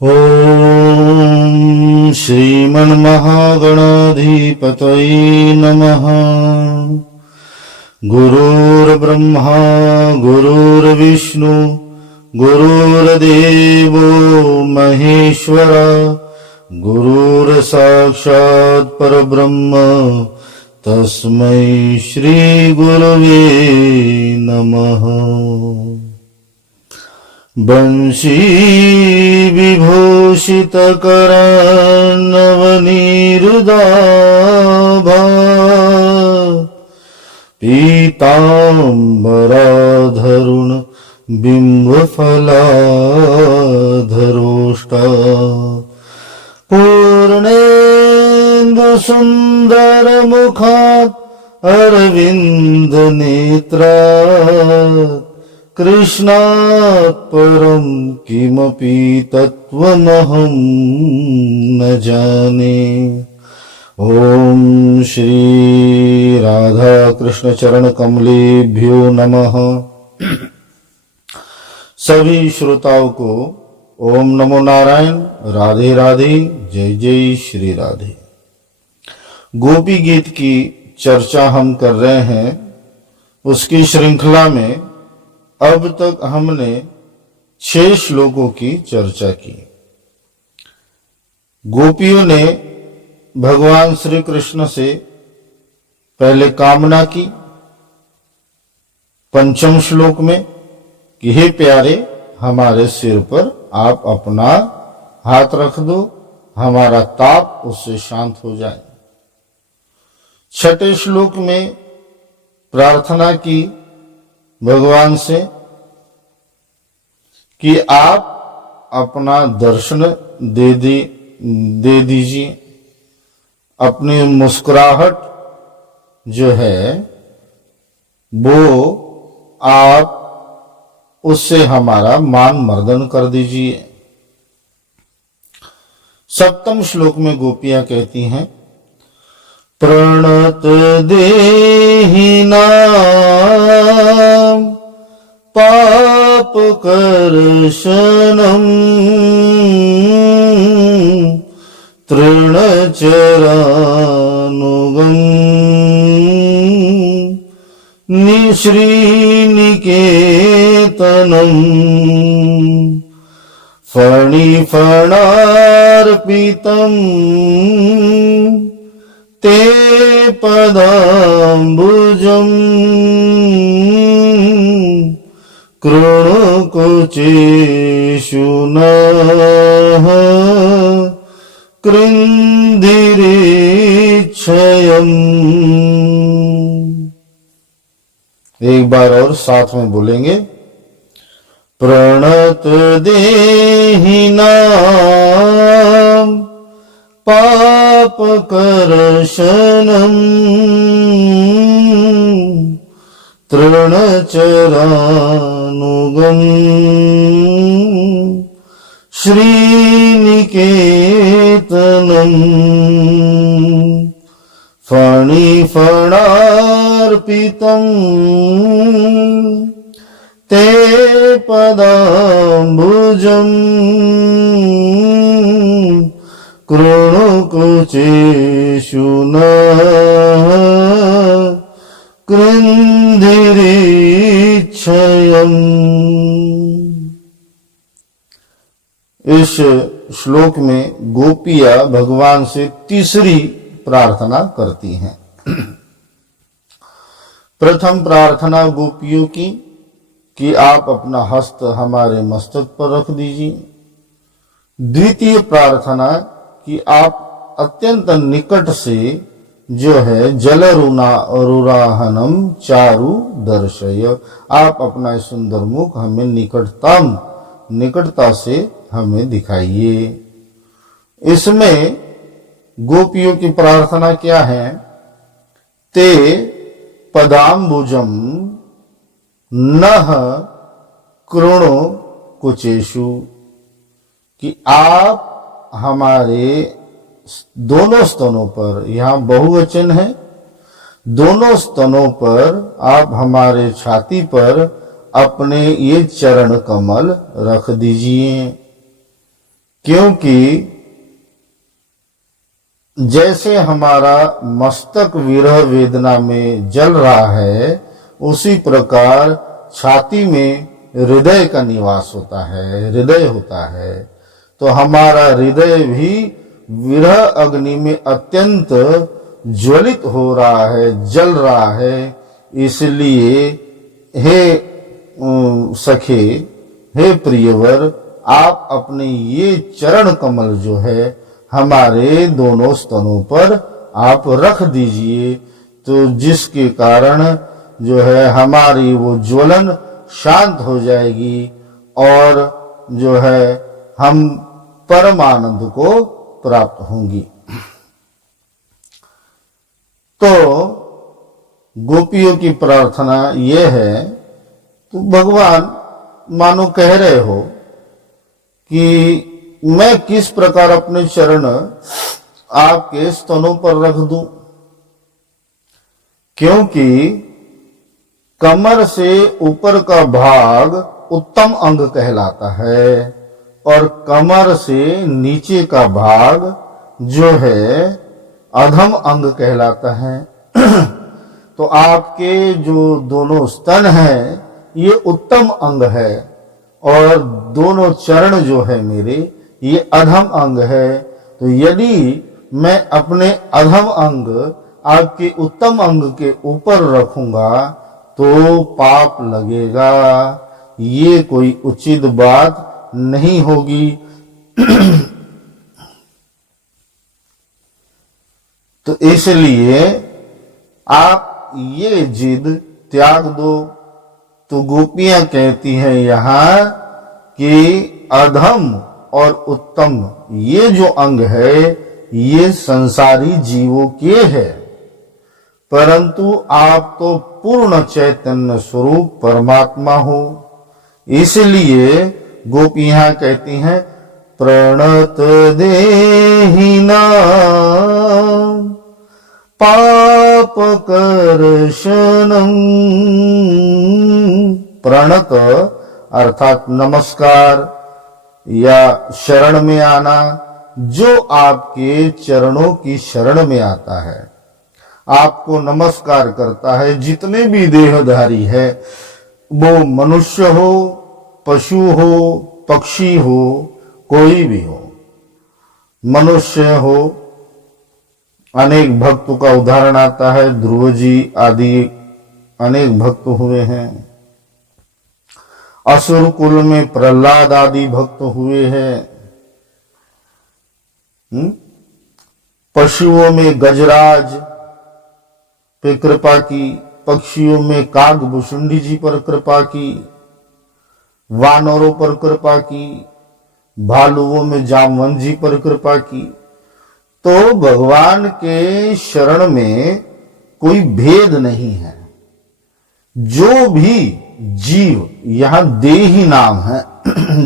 ॐ श्रीमन्महागणाधिपतये नमः। गुरुर्ब्रह्मा गुरुर्विष्णु गुरुर्देवो महेश्वर गुरुर्साक्षात् परब्रह्म तस्मै श्रीगुरवे नमः। बंशी विभूषितकरान्नवनीरुदाभा पीताम्बराधरुण बिम्बफलाधरोष्टा पूर्णेन्दुसुन्दरमुखात् अरविन्दनेत्रात् कृष्णात् परं किमपि तत्त्वमहं न जाने। ओम श्री राधा कृष्ण चरण कमलेभ्यो नमः। सभी श्रोताओं को ओम नमो नारायण, राधे राधे, जय जय श्री राधे। गोपी गीत की चर्चा हम कर रहे हैं। उसकी श्रृंखला में अब तक हमने 6 श्लोकों की चर्चा की। गोपियों ने भगवान श्री कृष्ण से पहले कामना की 5वें श्लोक में कि हे प्यारे, हमारे सिर पर आप अपना हाथ रख दो, हमारा ताप उससे शांत हो जाए। 6ठे श्लोक में प्रार्थना की भगवान से कि आप अपना दर्शन दे दीजिए, अपनी मुस्कुराहट जो है वो आप उससे हमारा मान मर्दन कर दीजिए। 7वें श्लोक में गोपियां कहती हैं प्रणत देहिनां पापकर्षणं तृणचरानुगं श्रीनिकेतनं फणिफणार्पितं ते पदाम्बुजं कृणुकुचेषु नः कृन्दिरेच्छयम्। एक बार और साथ में बोलेंगे प्रणत देहिनां पापकर्षणं तृणचरानुगं श्रीनिकेतनं फणिफणार्पितं ते पदाम्बुजं कृणुकुचेषु नः कृन्दिरेच्छयम्। इस श्लोक में गोपियां भगवान से तीसरी प्रार्थना करती हैं। प्रथम प्रार्थना गोपियों की कि आप अपना हस्त हमारे मस्तक पर रख दीजिए। द्वितीय प्रार्थना कि आप अत्यंत निकट से जो है जलरुराहनम चारु दर्शय, आप अपना सुंदर मुख हमें निकटता से हमें दिखाइए। इसमें गोपियों की प्रार्थना क्या है? ते पदाम्बुजम नह कृणो कुचेषु, कि आप हमारे दोनों स्तनों पर, यहां बहुवचन है, दोनों स्तनों पर आप हमारे छाती पर अपने ये चरण कमल रख दीजिए। क्योंकि जैसे हमारा मस्तक विरह वेदना में जल रहा है, उसी प्रकार छाती में हृदय का निवास होता है, हृदय होता है। तो हमारा हृदय भी विरह अग्नि में अत्यंत ज्वलित हो रहा है, जल रहा है। इसलिए हे सखे, हे प्रियवर, आप अपने ये चरण कमल जो है हमारे दोनों स्तनों पर आप रख दीजिए, तो जिसके कारण जो है हमारी वो ज्वलन शांत हो जाएगी और जो है हम परमानंद को प्राप्त होंगी। तो गोपियों की प्रार्थना ये है, तो भगवान मानो कह रहे हो कि मैं किस प्रकार अपने चरण आपके स्तनों पर रख दूं, क्योंकि कमर से ऊपर का भाग उत्तम अंग कहलाता है और कमर से नीचे का भाग जो है अधम अंग कहलाता है। तो आपके जो दोनों स्तन हैं ये उत्तम अंग है और दोनों चरण जो है मेरे ये अधम अंग है। तो यदि मैं अपने अधम अंग आपके उत्तम अंग के ऊपर रखूंगा तो पाप लगेगा, ये कोई उचित बात नहीं होगी। तो इसलिए आप ये जिद त्याग दो। तो गोपियां कहती हैं यहां कि अधम और उत्तम ये जो अंग है ये संसारी जीवों के है, परंतु आप तो पूर्ण चैतन्य स्वरूप परमात्मा हो। इसलिए गोपियां कहती हैं प्रणत देहिना पाप कर्षणम। प्रणत अर्थात नमस्कार या शरण में आना, जो आपके चरणों की शरण में आता है, आपको नमस्कार करता है, जितने भी देहधारी है, वो मनुष्य हो, पशु हो, पक्षी हो, कोई भी हो, मनुष्य हो। अनेक भक्तों का उदाहरण आता है, ध्रुव जी आदि अनेक भक्त हुए हैं, असुर कुल में प्रहलाद आदि भक्त हुए हैं, पशुओं में गजराज पे कृपा की, पक्षियों में कागभूषुंडी जी पर कृपा की, वानरों पर कृपा की, भालुओं में जामवंत जी पर कृपा की। तो भगवान के शरण में कोई भेद नहीं है। जो भी जीव, यहां देही नाम है,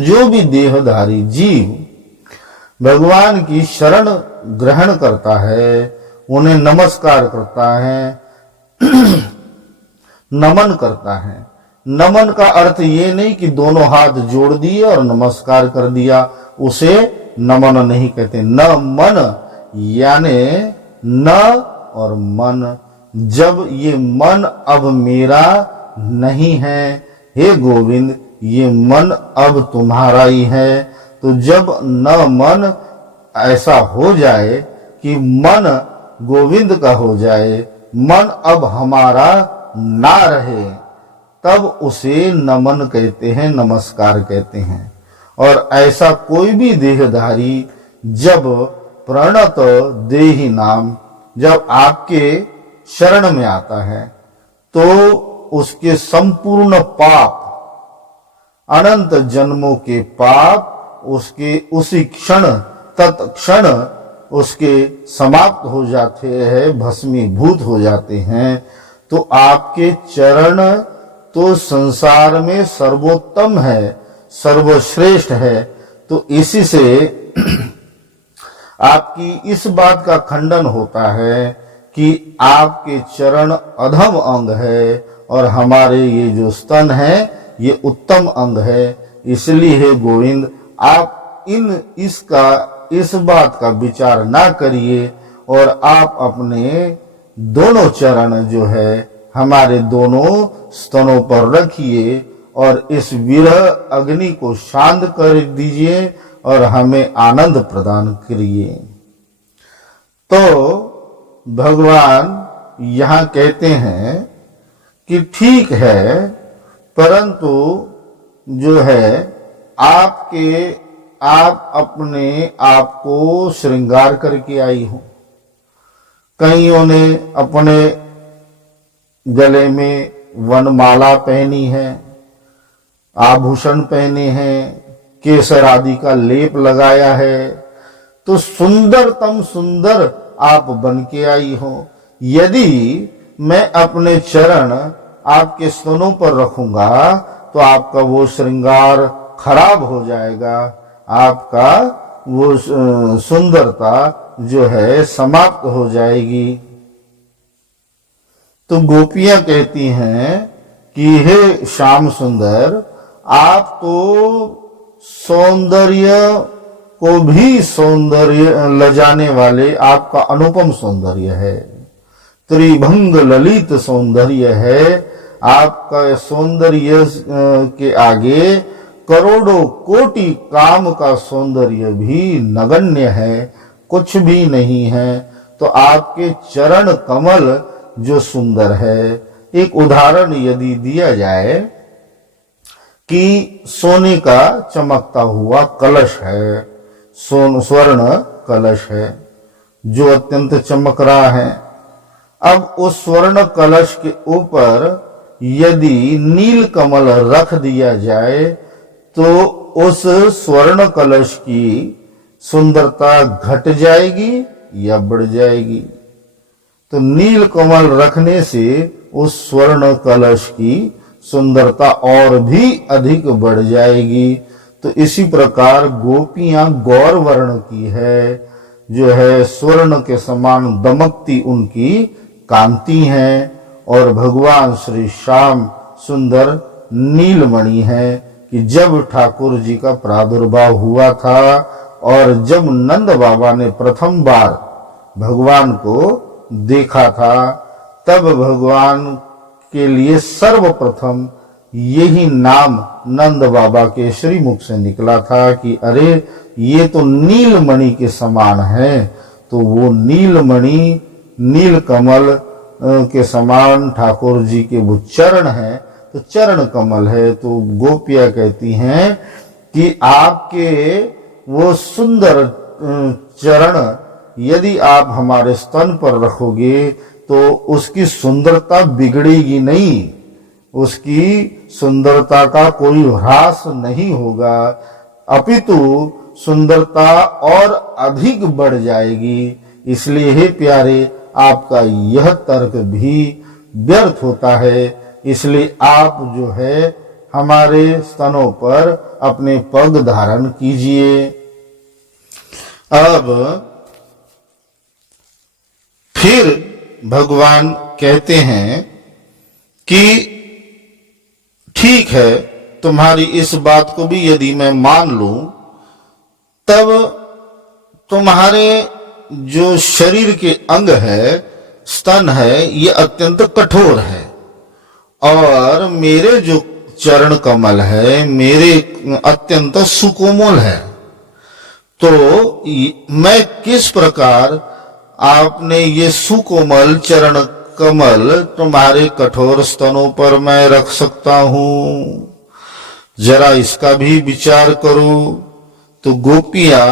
जो भी देहधारी जीव भगवान की शरण ग्रहण करता है, उन्हें नमस्कार करता है, नमन करता है। नमन का अर्थ ये नहीं कि दोनों हाथ जोड़ दिए और नमस्कार कर दिया, उसे नमन नहीं कहते। न मन यानी न और मन, जब ये मन अब मेरा नहीं है, हे गोविंद ये मन अब तुम्हारा ही है। तो जब न मन ऐसा हो जाए कि मन गोविंद का हो जाए, मन अब हमारा ना रहे, तब उसे नमन कहते हैं, नमस्कार कहते हैं। और ऐसा कोई भी देहधारी जब प्रणत देही नाम जब आपके शरण में आता है, तो उसके संपूर्ण पाप, अनंत जन्मों के पाप उसके उसी क्षण तत्क्षण उसके समाप्त हो जाते हैं, भस्मीभूत हो जाते हैं। तो आपके चरण तो संसार में सर्वोत्तम है, सर्वश्रेष्ठ है। तो इसी से आपकी इस बात का खंडन होता है कि आपके चरण अधम अंग है और हमारे ये जो स्तन है ये उत्तम अंग है। इसलिए हे गोविंद, आप इस बात का विचार ना करिए और आप अपने दोनों चरण जो है हमारे दोनों स्तनों पर रखिए और इस विरह अग्नि को शांत कर दीजिए और हमें आनंद प्रदान करिए। तो भगवान यहाँ कहते हैं कि ठीक है, परंतु जो है आप अपने आप को श्रृंगार करके आई हो। कईयों ने अपने गले में वनमाला पहनी है, आभूषण पहने हैं, केसर आदि का लेप लगाया है, तो सुंदरतम सुंदर आप बन के आई हो। यदि मैं अपने चरण आपके स्तनों पर रखूंगा तो आपका वो श्रृंगार खराब हो जाएगा, आपका वो सुंदरता जो है समाप्त हो जाएगी। तो गोपियां कहती हैं कि हे श्याम सुंदर, आप तो सौंदर्य को भी सौंदर्य लजाने वाले, आपका अनुपम सौंदर्य है, त्रिभंग ललित सौंदर्य है। आपका सौंदर्य के आगे करोड़ों कोटि काम का सौंदर्य भी नगण्य है, कुछ भी नहीं है। तो आपके चरण कमल जो सुंदर है, एक उदाहरण यदि दिया जाए कि सोने का चमकता हुआ कलश है, स्वर्ण कलश है जो अत्यंत चमक रहा है। अब उस स्वर्ण कलश के ऊपर यदि नील कमल रख दिया जाए तो उस स्वर्ण कलश की सुंदरता घट जाएगी या बढ़ जाएगी? तो नील कमल रखने से उस स्वर्ण कलश की सुंदरता और भी अधिक बढ़ जाएगी। तो इसी प्रकार गोपियां गौर वर्ण की है, जो है स्वर्ण के समान दमकती उनकी कांति है, और भगवान श्री श्याम सुंदर नीलमणि है कि जब ठाकुर जी का प्रादुर्भाव हुआ था और जब नंद बाबा ने प्रथम बार भगवान को देखा था, तब भगवान के लिए सर्वप्रथम यही नाम नंद बाबा के श्री मुख से निकला था कि अरे ये तो नीलमणि के समान है। तो वो नीलमणि, नील कमल के समान ठाकुर जी के वो चरण है, तो चरण कमल है। तो गोपियां कहती हैं कि आपके वो सुंदर चरण यदि आप हमारे स्तन पर रखोगे तो उसकी सुंदरता बिगड़ेगी नहीं, उसकी सुंदरता का कोई ह्रास नहीं होगा, अपितु सुंदरता और अधिक बढ़ जाएगी। इसलिए हे प्यारे, आपका यह तर्क भी व्यर्थ होता है। इसलिए आप जो है हमारे स्तनों पर अपने पग धारण कीजिए। अब फिर भगवान कहते हैं कि ठीक है, तुम्हारी इस बात को भी यदि मैं मान लूं, तब तुम्हारे जो शरीर के अंग है, स्तन है, ये अत्यंत कठोर है, और मेरे जो चरण कमल है मेरे अत्यंत सुकोमल है। तो मैं किस प्रकार आपने ये सुकोमल चरण कमल तुम्हारे कठोर स्तनों पर मैं रख सकता हूं? जरा इसका भी विचार करो। तो गोपियां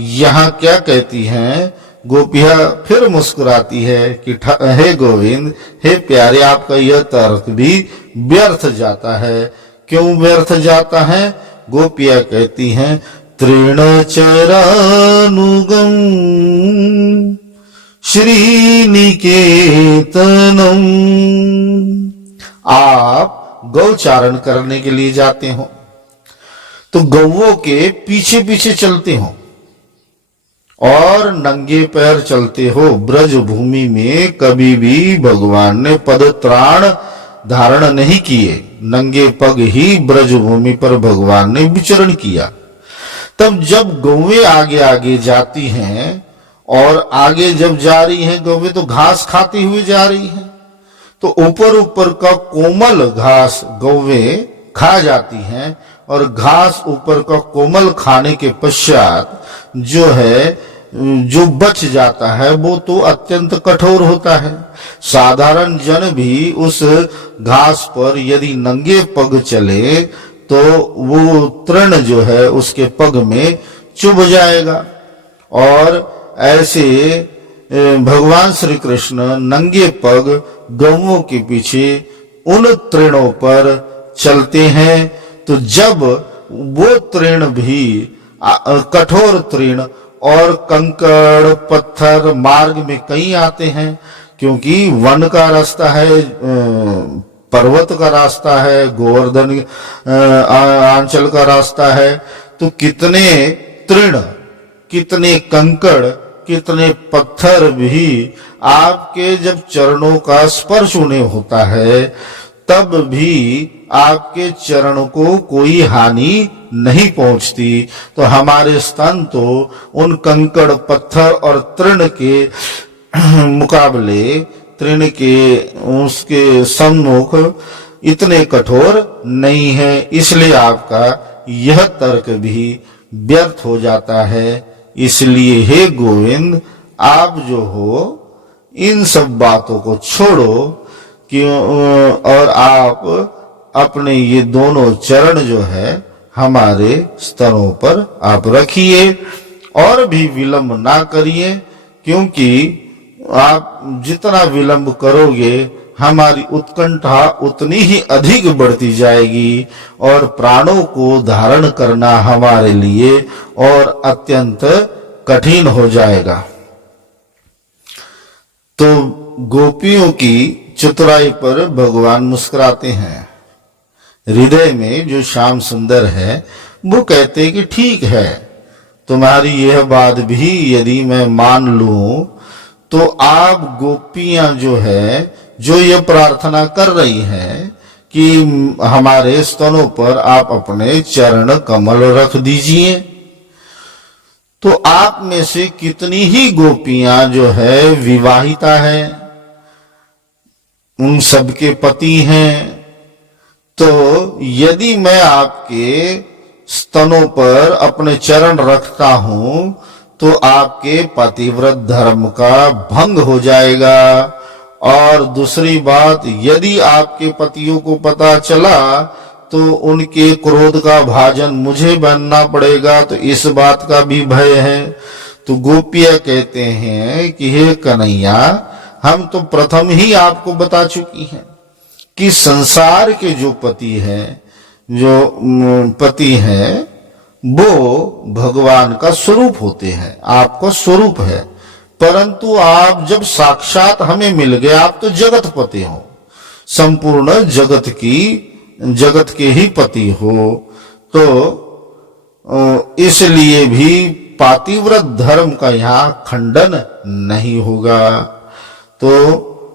यहां क्या कहती हैं? गोपियां फिर मुस्कुराती है कि हे गोविंद, हे प्यारे, आपका यह तर्क भी व्यर्थ जाता है। क्यों व्यर्थ जाता है? गोपियां कहती हैं तृण चरानुगम श्रीनिकेतनम। आप गौचारण करने के लिए जाते हो तो गौओं के पीछे पीछे चलते हो और नंगे पैर चलते हो। ब्रज भूमि में कभी भी भगवान ने पदत्राण धारण नहीं किए, नंगे पग ही ब्रज भूमि पर भगवान ने विचरण किया। तब जब गौवें आगे आगे जाती हैं और आगे जब जा रही हैं गौवें तो घास खाती हुई जा रही हैं, तो ऊपर ऊपर का कोमल घास गौवें खा जाती हैं और घास ऊपर का कोमल खाने के पश्चात जो है जो बच जाता है वो तो अत्यंत कठोर होता है। साधारण जन भी उस घास पर यदि नंगे पग चले तो वो तृण जो है उसके पग में चुभ जाएगा। और ऐसे भगवान श्री कृष्ण नंगे पग गौओं के पीछे उन तृणों पर चलते हैं। तो जब वो तृण भी कठोर तृण और कंकड़ पत्थर मार्ग में कई आते हैं, क्योंकि वन का रास्ता है, पर्वत का रास्ता है, गोवर्धन आंचल का रास्ता है, तो कितने तृण, कितने कंकड़, कितने पत्थर भी आपके जब चरणों का स्पर्श उन्हें होता है तब भी आपके चरण को कोई हानि नहीं पहुंचती। तो हमारे स्तन तो उन कंकड़ पत्थर और तृण के मुकाबले, तृण के उसके सम्मुख इतने कठोर नहीं है। इसलिए आपका यह तर्क भी व्यर्थ हो जाता है। इसलिए हे गोविंद, आप जो हो इन सब बातों को छोड़ो क्यों, और आप अपने ये दोनों चरण जो है हमारे स्तरों पर आप रखिए और भी विलंब ना करिए, क्योंकि आप जितना विलंब करोगे हमारी उत्कंठा उतनी ही अधिक बढ़ती जाएगी और प्राणों को धारण करना हमारे लिए और अत्यंत कठिन हो जाएगा। तो गोपियों की चतुराई पर भगवान मुस्कुराते हैं। हृदय में जो श्याम सुंदर है वो कहते कि ठीक है, तुम्हारी यह बात भी यदि मैं मान लूं तो आप गोपियां जो है जो ये प्रार्थना कर रही हैं कि हमारे स्तनों पर आप अपने चरण कमल रख दीजिए, तो आप में से कितनी ही गोपियां जो है विवाहिता है, उन सबके पति हैं। तो यदि मैं आपके स्तनों पर अपने चरण रखता हूं तो आपके पतिव्रत धर्म का भंग हो जाएगा। और दूसरी बात, यदि आपके पतियों को पता चला तो उनके क्रोध का भाजन मुझे बनना पड़ेगा, तो इस बात का भी भय है। तो गोपियां कहते हैं कि हे कन्हैया, हम तो प्रथम ही आपको बता चुकी हैं कि संसार के जो पति हैं, जो पति हैं, वो भगवान का स्वरूप होते हैं, आपका स्वरूप है। परंतु आप जब साक्षात हमें मिल गए, आप तो जगत पति हो, संपूर्ण जगत के ही पति हो, तो इसलिए भी पातिव्रत धर्म का यहाँ खंडन नहीं होगा। तो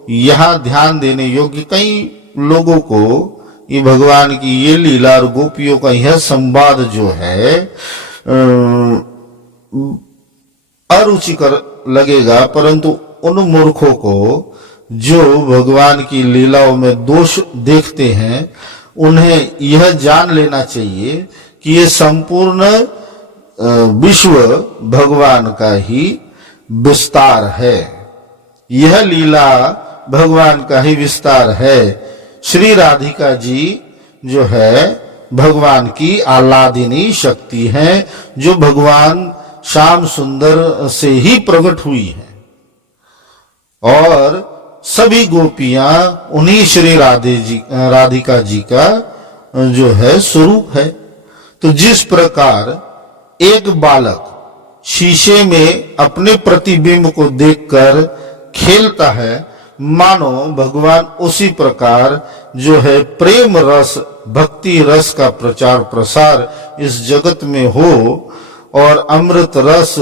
यहाँ ध्यान देने योग्य कई लोगों को ये भगवान की ये लीला और गोपियों का यह संवाद जो है अरुचिकर लगेगा, परंतु उन मूर्खों को जो भगवान की लीलाओं में दोष देखते हैं उन्हें यह जान लेना चाहिए कि ये संपूर्ण विश्व भगवान का ही विस्तार है, यह लीला भगवान का ही विस्तार है। श्री राधिका जी जो है भगवान की आह्लादिनी शक्ति है, जो भगवान श्याम सुंदर से ही प्रकट हुई है, और सभी गोपियां उन्हीं श्री राधिका जी का जो है स्वरूप है। तो जिस प्रकार एक बालक शीशे में अपने प्रतिबिंब को देखकर खेलता है, मानो भगवान उसी प्रकार जो है प्रेम रस, भक्ति रस का प्रचार प्रसार इस जगत में हो और अमृत रस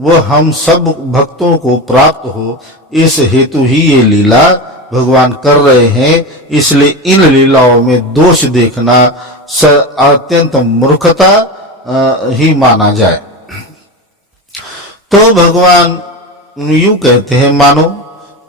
वो हम सब भक्तों को प्राप्त हो, इस हेतु ही ये लीला भगवान कर रहे हैं। इसलिए इन लीलाओं में दोष देखना अत्यंत मूर्खता ही माना जाए। तो भगवान यूं कहते हैं, मानो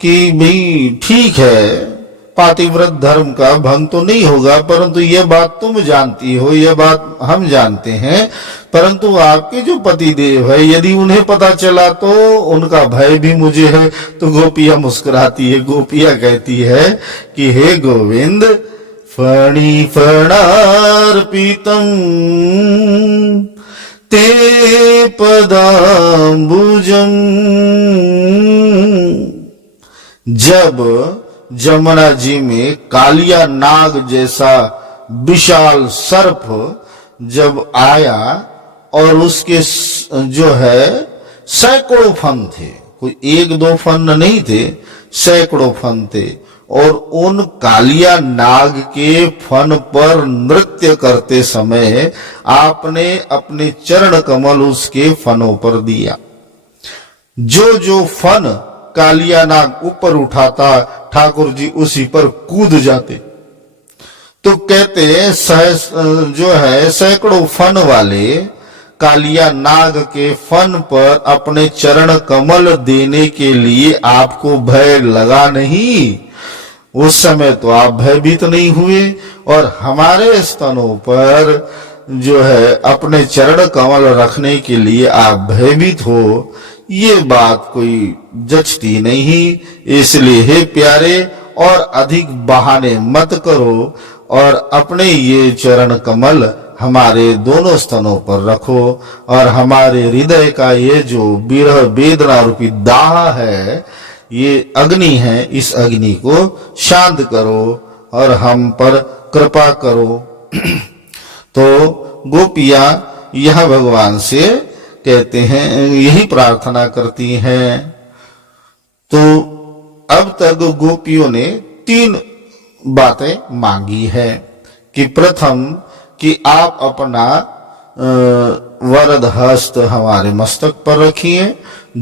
कि भाई ठीक है, पातिव्रत धर्म का भंग तो नहीं होगा, परंतु यह बात तुम जानती हो, यह बात हम जानते हैं, परंतु आपके जो पति देव है, यदि उन्हें पता चला तो उनका भय भी मुझे है। तो गोपिया मुस्कुराती है, गोपिया कहती है कि हे गोविंद, फणी फणार्पितम ते पदाम्बुजम। जब जमुना जी में कालिया नाग जैसा विशाल सर्प जब आया और उसके जो है सैकड़ों फन थे, कोई एक दो फन नहीं थे, सैकड़ों फन थे, और उन कालिया नाग के फन पर नृत्य करते समय आपने अपने चरण कमल उसके फनों पर दिया। जो जो फन कालिया नाग ऊपर उठाता, ठाकुर जी उसी पर कूद जाते। तो कहते जो है सैकड़ों फन वाले कालिया नाग के फन पर अपने चरण कमल देने के लिए आपको भय लगा नहीं। उस समय तो आप भयभीत नहीं हुए, और हमारे स्तनों पर जो है अपने चरण कमल रखने के लिए आप भयभीत हो, ये बात कोई जचती नहीं। इसलिए हे प्यारे, और अधिक बहाने मत करो और अपने ये चरण कमल हमारे दोनों स्तनों पर रखो, और हमारे हृदय का ये जो विरह वेदना रूपी दाह है, ये अग्नि है, इस अग्नि को शांत करो और हम पर कृपा करो। तो गोपियां यह भगवान से कहते हैं, यही प्रार्थना करती हैं। तो अब तक गोपियों ने 3 बातें मांगी है कि प्रथम कि आप अपना वरद हस्त हमारे मस्तक पर रखिए।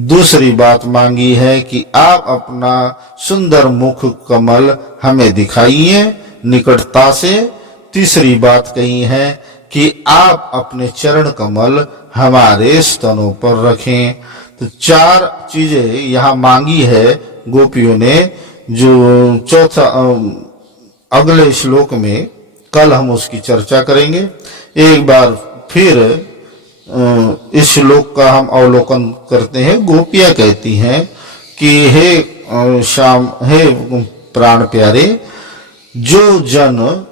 दूसरी बात मांगी है कि आप अपना सुंदर मुख कमल हमें दिखाइए निकटता से। तीसरी बात कही है कि आप अपने चरण कमल हमारे स्तनों पर रखें। तो 4 चीजें यहाँ मांगी है गोपियों ने, जो चौथा अगले श्लोक में कल हम उसकी चर्चा करेंगे। एक बार फिर इस श्लोक का हम अवलोकन करते हैं। गोपियां कहती हैं कि हे श्याम, हे प्राण प्यारे, जो जन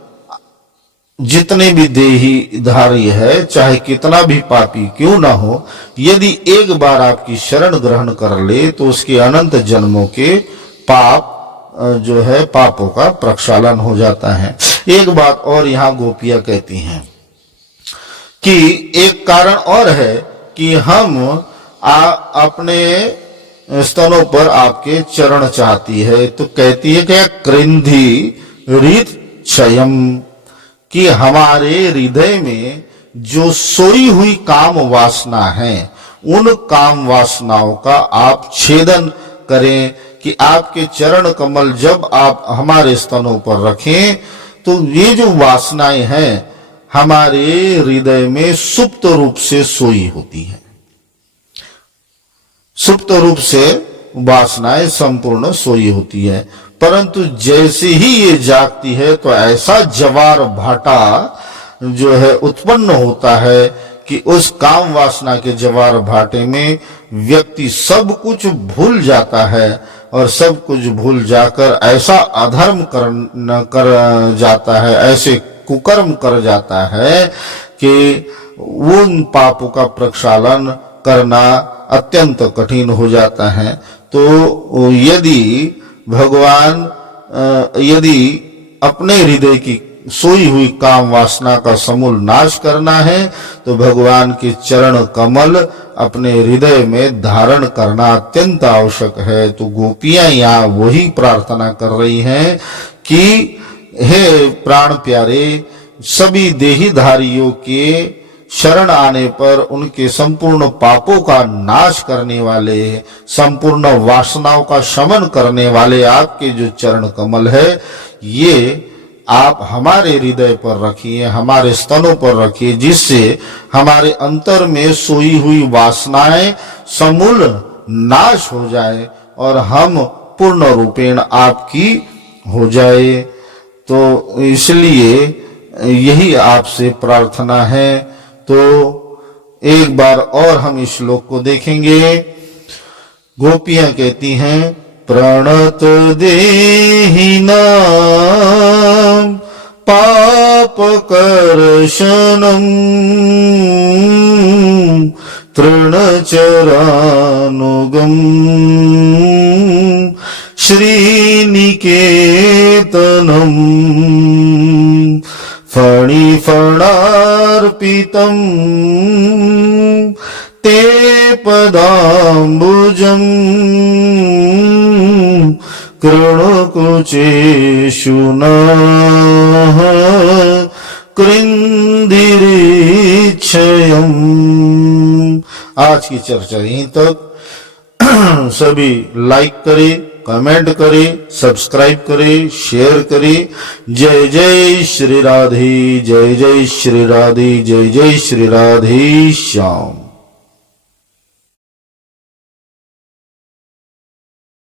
जितने भी देही धारी है, चाहे कितना भी पापी क्यों ना हो, यदि एक बार आपकी शरण ग्रहण कर ले तो उसके अनंत जन्मों के पाप जो है पापों का प्रक्षालन हो जाता है। एक बात और यहाँ गोपियां कहती हैं कि एक कारण और है कि हम अपने स्तनों पर आपके चरण चाहती है। तो कहती है कि कृंधी रीत क्षयम, कि हमारे हृदय में जो सोई हुई काम वासना है, उन काम वासनाओं का आप छेदन करें, कि आपके चरण कमल जब आप हमारे स्तनों पर रखें तो ये जो वासनाएं हैं हमारे हृदय में सुप्त रूप से सोई होती है। सुप्त रूप से वासनाएं संपूर्ण सोई होती है, परंतु जैसे ही ये जागती है तो ऐसा जवार भाटा जो है उत्पन्न होता है कि उस काम वासना के जवार भाटे में व्यक्ति सब कुछ भूल जाता है, और सब कुछ भूल जाकर ऐसा अधर्म कर जाता है, ऐसे कुकर्म कर जाता है कि उन पापों का प्रक्षालन करना अत्यंत कठिन हो जाता है। तो यदि भगवान यदि अपने हृदय की सोई हुई काम वासना का समूल नाश करना है तो भगवान के चरण कमल अपने हृदय में धारण करना अत्यंत आवश्यक है। तो गोपियां यहाँ वही प्रार्थना कर रही हैं कि हे प्राण प्यारे, सभी देहीधारियों के शरण आने पर उनके संपूर्ण पापों का नाश करने वाले, संपूर्ण वासनाओं का शमन करने वाले आपके जो चरण कमल है, ये आप हमारे हृदय पर रखिए, हमारे स्तनों पर रखिए, जिससे हमारे अंतर में सोई हुई वासनाएं समूल नाश हो जाए और हम पूर्ण रूपेण आपकी हो जाए। तो इसलिए यही आपसे प्रार्थना है। तो एक बार और हम इस श्लोक को देखेंगे। गोपियां कहती हैं, प्रणत देहिनां पाप कर्षणं तृणचरानुगं श्रीनिकेतनं फणिफणार्पितं ते पदाम्बुजं कृणुकुचेषु नः कृन्दिरीक्षयम्। आज की चर्चा यहीं तक। सभी लाइक करें, कमेंट करें, सब्सक्राइब करें, शेयर करें। जय जय श्री राधे, जय जय श्री राधे, जय जय श्री राधे श्याम।